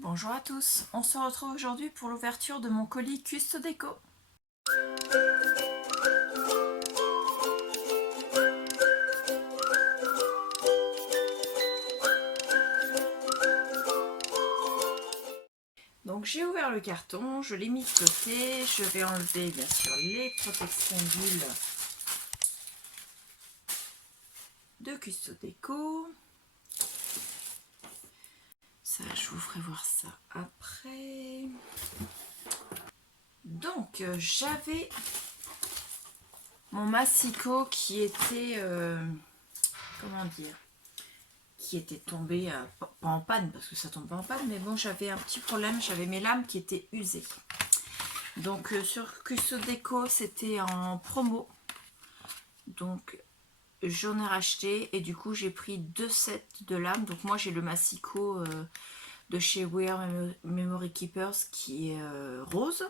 Bonjour à tous, on se retrouve aujourd'hui pour l'ouverture de mon colis Custo Déco. Donc j'ai ouvert le carton, je l'ai mis de côté, je vais enlever bien sûr les protections d'huile de Custo Déco. Ça, je vous ferai voir ça après. Donc j'avais mon massicot qui était, comment dire, qui était tombé, pas en panne parce que ça tombe pas en panne, mais bon, j'avais un petit problème, j'avais mes lames qui étaient usées. Donc sur Custo Déco, c'était en promo, donc j'en ai racheté et du coup j'ai pris 2 sets de lames. Donc moi j'ai le massicot de chez Wear Memory Keepers qui est rose,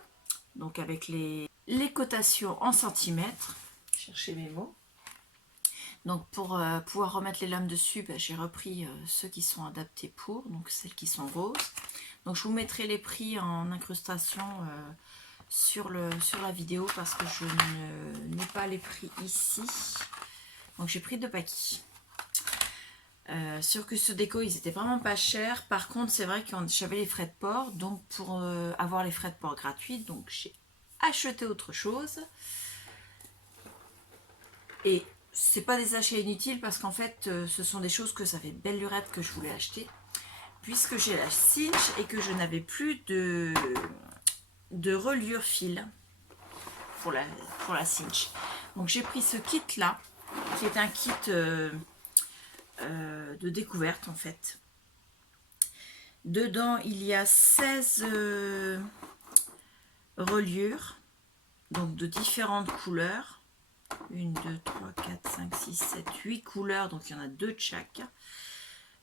donc avec les cotations en centimètres. Cherchez mes mots. Donc pour pouvoir remettre les lames dessus, j'ai repris ceux qui sont adaptés pour, donc celles qui sont roses. Donc je vous mettrai les prix en incrustation sur la vidéo parce que je n'ai pas les prix ici. Donc j'ai pris 2 paquets. Sur Custo Déco, ils étaient vraiment pas chers. Par contre, c'est vrai que j'avais les frais de port. Donc pour avoir les frais de port gratuits, donc j'ai acheté autre chose. Et c'est pas des achats inutiles parce qu'en fait, ce sont des choses que ça fait belle lurette que je voulais acheter. Puisque j'ai la cinch et que je n'avais plus de reliure fil pour la cinch. Donc j'ai pris ce kit là, qui est un kit de découverte en fait. Dedans il y a 16 reliures, donc de différentes couleurs. 1, 2, 3, 4, 5, 6, 7, 8 couleurs, donc il y en a 2 de chaque.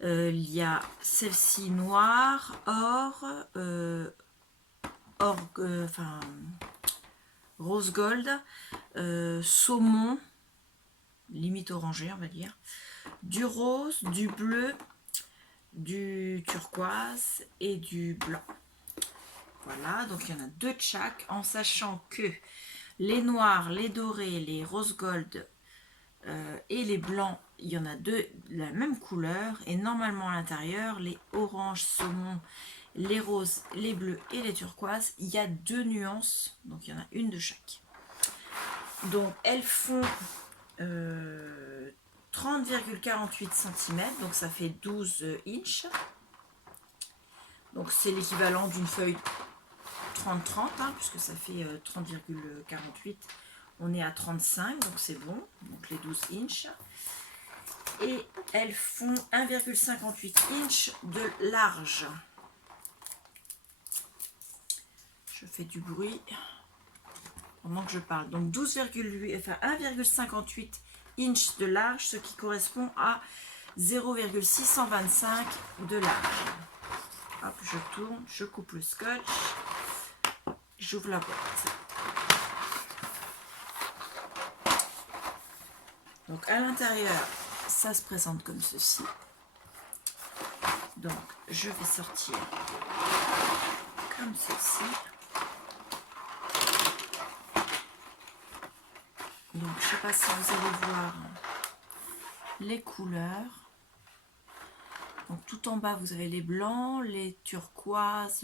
Il y a celle-ci noire, or, enfin rose gold, saumon, limite orangé on va dire, du rose, du bleu, du turquoise et du blanc. Voilà, donc il y en a 2 de chaque, en sachant que les noirs, les dorés, les rose gold et les blancs, il y en a 2 de la même couleur, et normalement à l'intérieur, les oranges, saumon, les roses, les bleus et les turquoises, il y a 2 nuances, donc il y en a une de chaque. Donc elles font 30,48 cm, donc ça fait 12 inches. Donc c'est l'équivalent d'une feuille 30-30, hein, puisque ça fait 30,48. On est à 35, donc c'est bon. Donc les 12 inches. Et elles font 1,58 inches de large. Je fais du bruit pendant que je parle. Donc 12,8, enfin 1,58 inches de large, ce qui correspond à 0,625 de large. Hop, je tourne, je coupe le scotch, j'ouvre la boîte. Donc à l'intérieur, ça se présente comme ceci. Donc je vais sortir comme ceci. Donc je ne sais pas si vous allez voir les couleurs. Donc tout en bas vous avez les blancs, les turquoises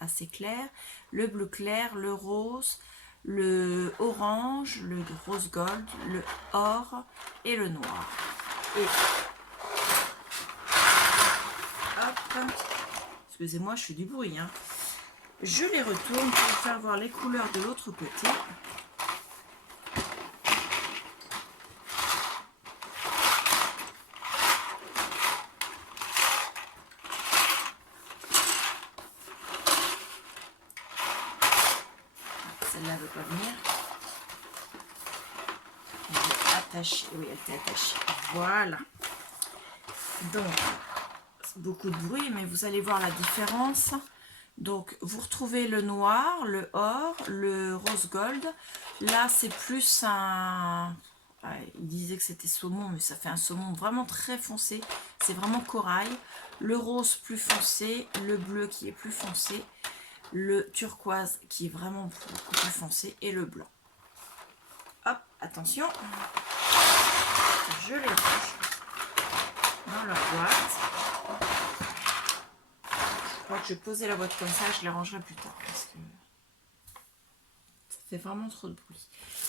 assez clairs, le bleu clair, le rose, le orange, le rose gold, le or et le noir. Et hop, excusez-moi, je fais du bruit, hein. Je les retourne pour vous faire voir les couleurs de l'autre côté. Celle-là ne veut pas venir. Elle est attachée. Oui, elle était attachée. Voilà. Donc, beaucoup de bruit, mais vous allez voir la différence. Donc, vous retrouvez le noir, le or, le rose gold. Là, c'est plus un... Il disait que c'était saumon, mais ça fait un saumon vraiment très foncé. C'est vraiment corail. le rose plus foncé, le bleu qui est plus foncé, le turquoise qui est vraiment beaucoup plus foncé et le blanc. Hop, attention, je les range dans leur boîte. Je crois que je vais poser la boîte comme ça, je les rangerai plus tard parce que ça fait vraiment trop de bruit.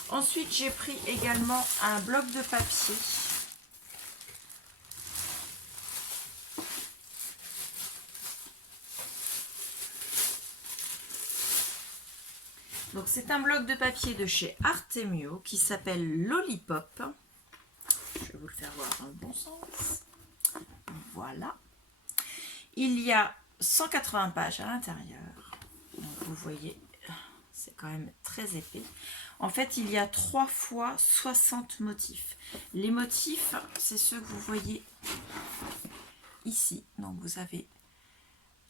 Ensuite, j'ai pris également un bloc de papier. Donc c'est un bloc de papier de chez Artemio qui s'appelle Lollipop. Je vais vous le faire voir dans le bon sens. Voilà. Il y a 180 pages à l'intérieur. Donc vous voyez, c'est quand même très épais. En fait, il y a 3 fois 60 motifs. Les motifs, c'est ceux que vous voyez ici. Donc vous avez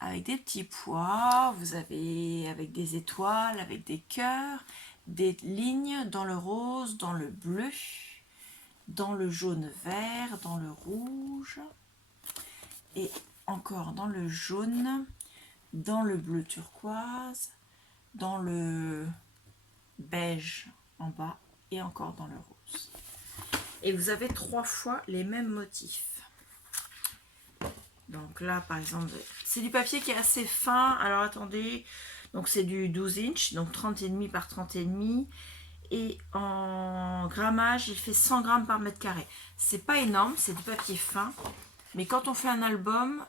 avec des petits pois, vous avez avec des étoiles, avec des cœurs, des lignes dans le rose, dans le bleu, dans le jaune vert, dans le rouge et encore dans le jaune, dans le bleu turquoise, dans le beige en bas et encore dans le rose. Et vous avez 3 fois les mêmes motifs. Donc là, par exemple, c'est du papier qui est assez fin. Alors attendez, donc c'est du 12 inch, donc 30,5 par 30,5. Et en grammage, il fait 100 grammes par mètre carré. C'est pas énorme, c'est du papier fin. Mais quand on fait un album,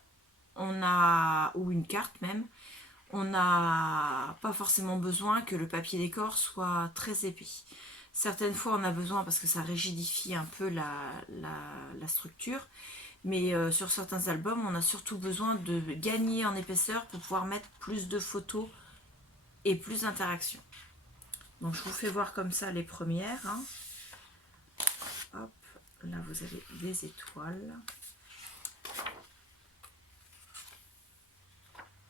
on a, ou une carte même, on n'a pas forcément besoin que le papier décor soit très épais. Certaines fois, on a besoin parce que ça rigidifie un peu la structure. Mais sur certains albums, on a surtout besoin de gagner en épaisseur pour pouvoir mettre plus de photos et plus d'interactions. Donc je vous fais voir comme ça les premières. Hein. Hop, là vous avez des étoiles.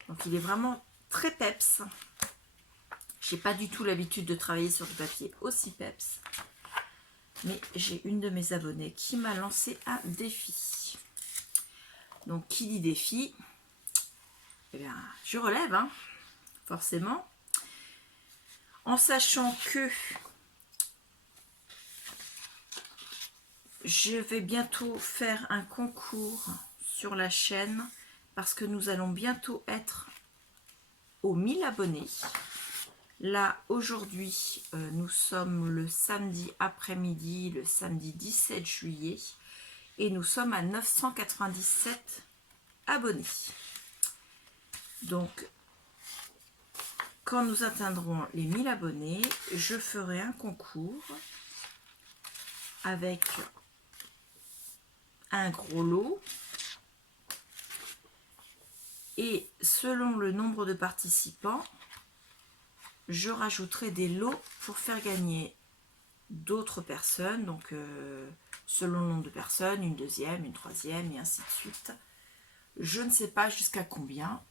Donc il est vraiment très peps. J'ai pas du tout l'habitude de travailler sur du papier aussi peps. Mais j'ai une de mes abonnées qui m'a lancé un défi. Donc qui dit défi, eh bien je relève, hein, forcément. En sachant que je vais bientôt faire un concours sur la chaîne parce que nous allons bientôt être aux 1000 abonnés. Là, aujourd'hui, nous sommes le samedi après-midi, le samedi 17 juillet, et nous sommes à 997 abonnés. Donc, quand nous atteindrons les 1000 abonnés, je ferai un concours avec un gros lot. Et selon le nombre de participants, je rajouterai des lots pour faire gagner d'autres personnes. Donc, selon le nombre de personnes, une deuxième, une troisième et ainsi de suite. Je ne sais pas jusqu'à combien.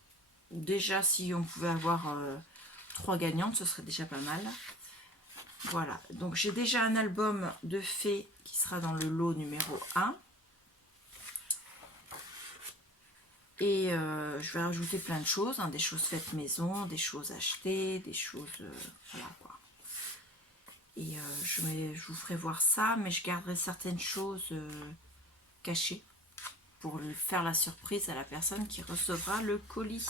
Déjà, si on pouvait avoir 3 gagnantes, ce serait déjà pas mal. Voilà. Donc, j'ai déjà un album de fées qui sera dans le lot numéro 1. Et je vais rajouter plein de choses, hein, des choses faites maison, des choses achetées, des choses... voilà quoi. Et je vous ferai voir ça, mais je garderai certaines choses cachées pour faire la surprise à la personne qui recevra le colis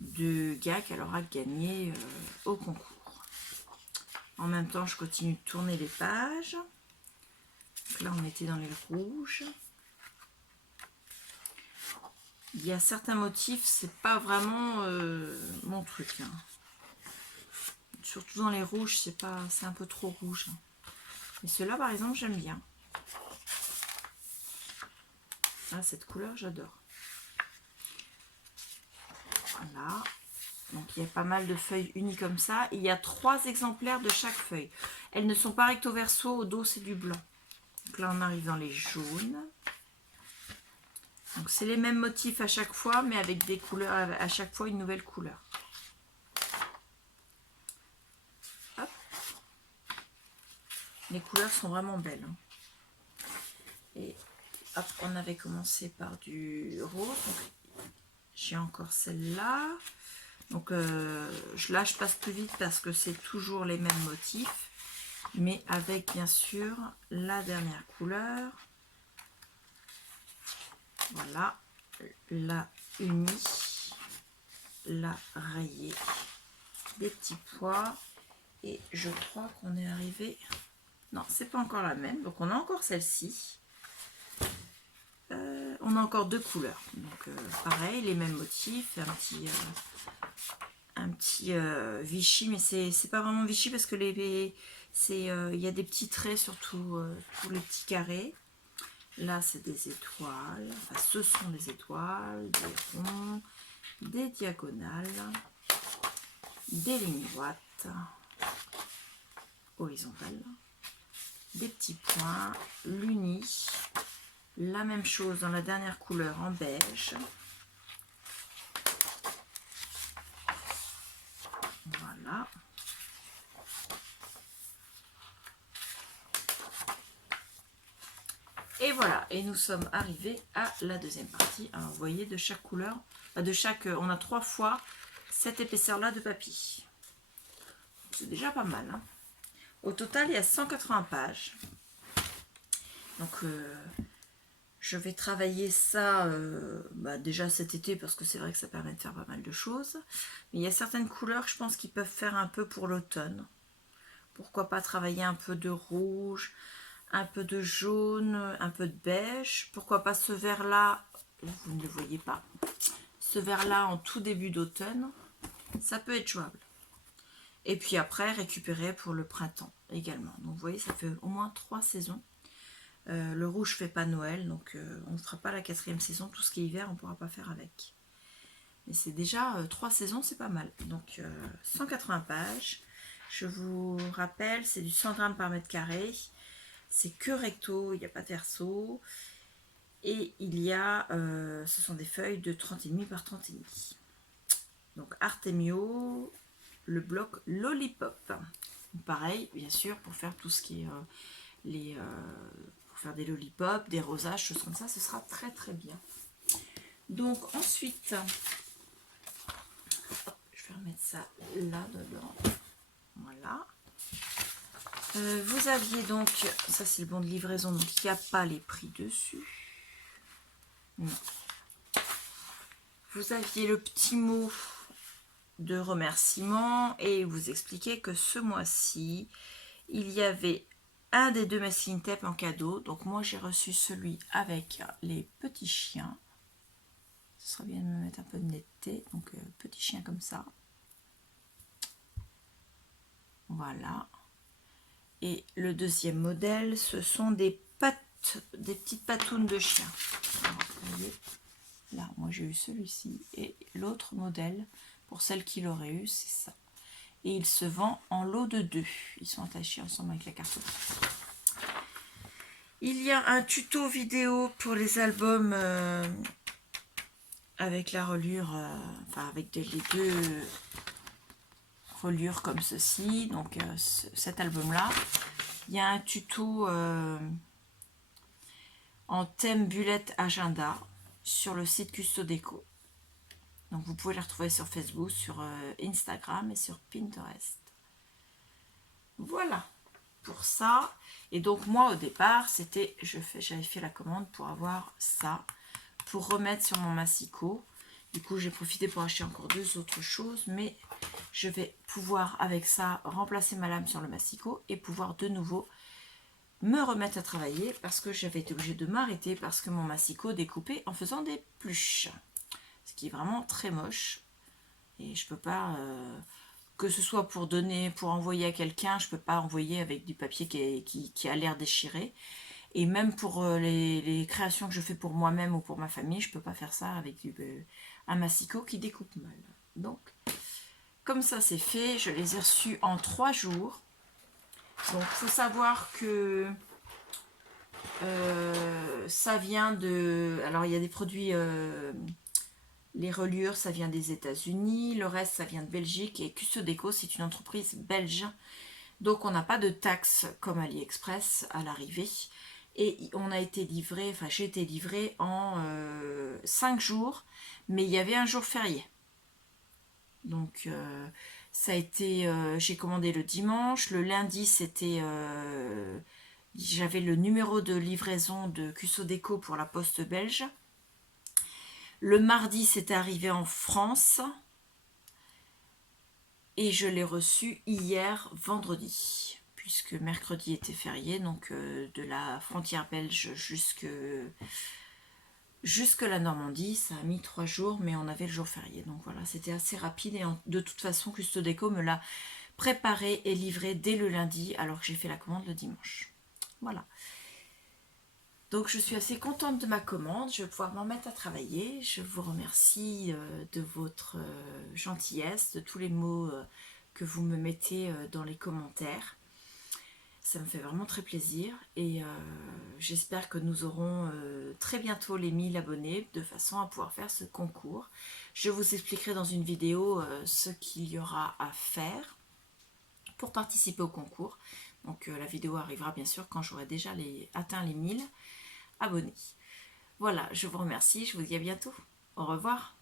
de gars qu'elle aura gagné au concours. En même temps, je continue de tourner les pages. Donc là, on était dans les rouges. Il y a certains motifs, c'est pas vraiment mon truc. Hein. Surtout dans les rouges, c'est un peu trop rouge. Mais ceux-là, par exemple, j'aime bien. Ah, cette couleur, j'adore. Voilà. Donc, il y a pas mal de feuilles unies comme ça. Et il y a 3 exemplaires de chaque feuille. Elles ne sont pas recto verso, au dos, c'est du blanc. Donc là, on arrive dans les jaunes. Donc c'est les mêmes motifs à chaque fois, mais avec des couleurs, à chaque fois une nouvelle couleur. Hop. Les couleurs sont vraiment belles. Hein. Et hop, on avait commencé par du rose. J'ai encore celle-là. Donc là, je passe plus vite parce que c'est toujours les mêmes motifs. Mais avec, bien sûr, la dernière couleur. Voilà. La unie. La rayée. Des petits pois. Et je crois qu'on est arrivé... Non, c'est pas encore la même. Donc on a encore celle-ci. On a encore deux couleurs. Donc pareil, les mêmes motifs. Un petit Vichy, mais c'est pas vraiment Vichy parce que il y a des petits traits sur tous les petits carrés. Là, c'est des étoiles. Enfin, ce sont des étoiles, des ronds, des diagonales, des lignes droites, horizontales, des petits points, l'uni, la même chose dans la dernière couleur en beige. Voilà. Et voilà, et nous sommes arrivés à la deuxième partie. Alors, vous voyez, de chaque couleur, on a 3 fois cette épaisseur-là de papier. C'est déjà pas mal, hein. Au total, il y a 180 pages. Donc, je vais travailler ça déjà cet été parce que c'est vrai que ça permet de faire pas mal de choses. Mais il y a certaines couleurs, je pense, qui peuvent faire un peu pour l'automne. Pourquoi pas travailler un peu de rouge, un peu de jaune, un peu de beige. Pourquoi pas ce vert-là, vous ne le voyez pas. Ce vert-là en tout début d'automne, ça peut être jouable. Et puis après, récupérer pour le printemps également. Donc vous voyez, ça fait au moins 3 saisons. Le rouge fait pas Noël, donc on ne fera pas la 4e saison. Tout ce qui est hiver, on ne pourra pas faire avec. Mais c'est déjà 3 saisons, c'est pas mal. Donc 180 pages. Je vous rappelle, c'est du 100 grammes par mètre carré. C'est que recto, il n'y a pas de verso. Et il y a, ce sont des feuilles de 30,5 par 30,5. Donc Artemio, le bloc Lollipop. Pareil, bien sûr, pour faire tout ce qui est pour faire des lollipops, des rosages, choses comme ça, ce sera très très bien. Donc ensuite, je vais remettre ça là dedans. Voilà. Vous aviez donc, ça c'est le bon de livraison, donc il n'y a pas les prix dessus. Non. Vous aviez le petit mot de remerciement et vous expliquez que ce mois-ci, il y avait un des 2 masking tape en cadeau. Donc moi j'ai reçu celui avec les petits chiens. Ce serait bien de me mettre un peu de netteté. Donc petit chien comme ça. Voilà. Et le deuxième modèle, ce sont des petites patounes de chiens. Alors, vous voyez, là, moi j'ai eu celui-ci. Et l'autre modèle, pour celle qui l'aurait eu, c'est ça. Et il se vend en lot de 2. Ils sont attachés ensemble avec la carte. Il y a un tuto vidéo pour les albums avec la reliure, avec les 2 reliures comme ceci. Donc cet album-là, il y a un tuto en thème bullet agenda sur le site Custodeco. Donc vous pouvez les retrouver sur Facebook, sur Instagram et sur Pinterest. Voilà pour ça. Et donc moi au départ, c'était, j'avais fait la commande pour avoir ça, pour remettre sur mon massicot. Du coup j'ai profité pour acheter encore 2 autres choses, mais je vais pouvoir avec ça remplacer ma lame sur le massicot et pouvoir de nouveau me remettre à travailler parce que j'avais été obligée de m'arrêter parce que mon massicot découpait en faisant des pluches. Ce qui est vraiment très moche. Et je peux pas, que ce soit pour donner, pour envoyer à quelqu'un, je peux pas envoyer avec du papier qui a l'air déchiré. Et même pour les créations que je fais pour moi-même ou pour ma famille, je peux pas faire ça avec un massicot qui découpe mal. Donc, comme ça c'est fait, je les ai reçus en 3 jours. Donc, il faut savoir que ça vient de... Alors, il y a des produits... les reliures, ça vient des États-Unis. Le reste, ça vient de Belgique. Et Custodeco, c'est une entreprise belge. Donc, on n'a pas de taxes comme AliExpress à l'arrivée. et on a été livré, enfin j'ai été livrée en 5 jours, mais il y avait un jour férié. Donc ça a été, j'ai commandé le dimanche, le lundi c'était, j'avais le numéro de livraison de Cusso pour la poste belge. Le mardi c'était arrivé en France et je l'ai reçu hier vendredi, puisque mercredi était férié, donc de la frontière belge jusque la Normandie, ça a mis 3 jours, mais on avait le jour férié. Donc voilà, c'était assez rapide et de toute façon, Custo Déco me l'a préparé et livré dès le lundi, alors que j'ai fait la commande le dimanche. Voilà. Donc je suis assez contente de ma commande, je vais pouvoir m'en mettre à travailler. Je vous remercie de votre gentillesse, de tous les mots que vous me mettez dans les commentaires. Ça me fait vraiment très plaisir et j'espère que nous aurons très bientôt les 1000 abonnés de façon à pouvoir faire ce concours. Je vous expliquerai dans une vidéo ce qu'il y aura à faire pour participer au concours. Donc la vidéo arrivera bien sûr quand j'aurai déjà atteint les 1000 abonnés. Voilà, je vous remercie, je vous dis à bientôt. Au revoir.